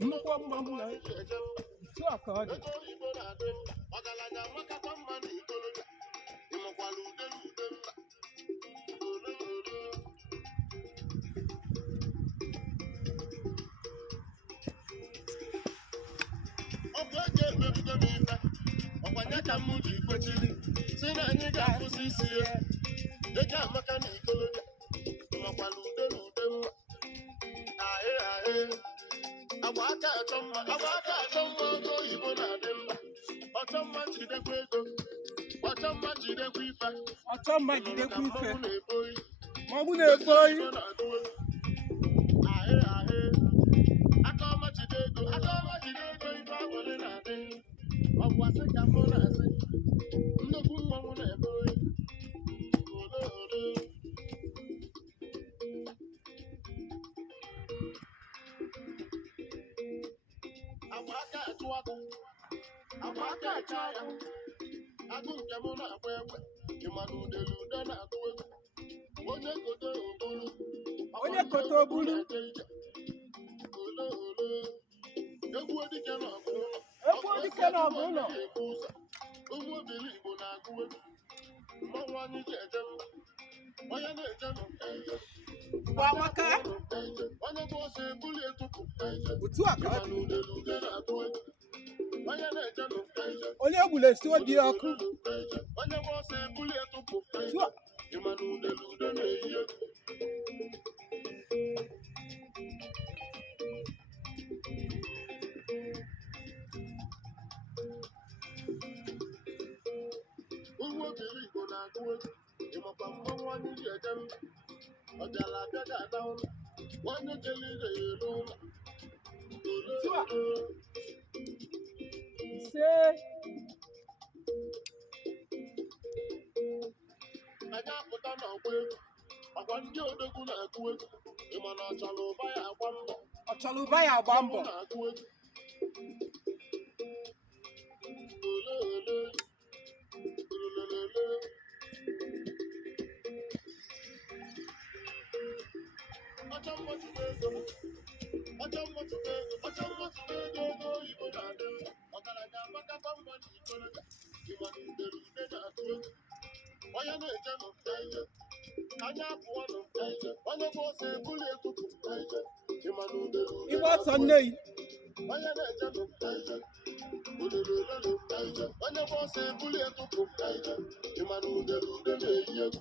nnukwu mmanwụ na otu a ka ọ dị. Ọkwanye ka m ji kwechiri si na anyị ga-afụsi isi ya ego amaka na ikolobịa makwala ude na ude mma agba aka achọ mma ego oyibo na-adị mma ọchọ mma jidekwa ego ọchọ mma jidekwa ife Ọchọ mma jidekwa ife mmanwụ mmanwụ na-ebo oyi na-ebo oyi aka ọma jide ego ife awere na-adị ọ bụ asị ka mụ na-asị nnukwu mmanwụ na-ebe oyi agba aka achụ ya agụ nke mụ na-agba egbe ịma na udele ude na-atụ egwu onye kote obulu egwu dike n'ọgụ ụlọ ụmụ obili Igbo na-agụ egwu mmanwụ anyị ji eje mba onye na-eje bụ amaka onye bụ ọsọ ebuli etupu otu a ka ọ dị. ude na-atụ egwu onye na-eje onye egbula esi odi ọkụ onye bụ ọsọ ebuli etupu otu a ịma na ude na-eyi egwu ụmụ obili Igbo na-agụ egwu ịmakwa mmanwụ anyị ji eje mba ọ bịara abịa ga-ada ụlọ nwanne jere ire ya elu ụlọ ise anyị apụta n'ọgba egwu ọkwa ndị odogwu na-agụ egwu ịma na ọchọrọ ụba ya agba mbọ ọ chọrọ ụba ya agba mbọ na-agụ egwu ọchọ mmọtụta ego oyibo na-adị mma ọgaranya amakakwa mma na ikolobịa ịma na udele ude na-atụ egwu onye na-eje n'ụtọ anya apụọ n'ụtọ onye bụ ọsọ ebuli etupu ịma na udele ude igbe ọsọ nneyi onye na-eje n'ụtọ onye bụ ọsọ ebuli etupu ịma na udele ude na-eyi egwu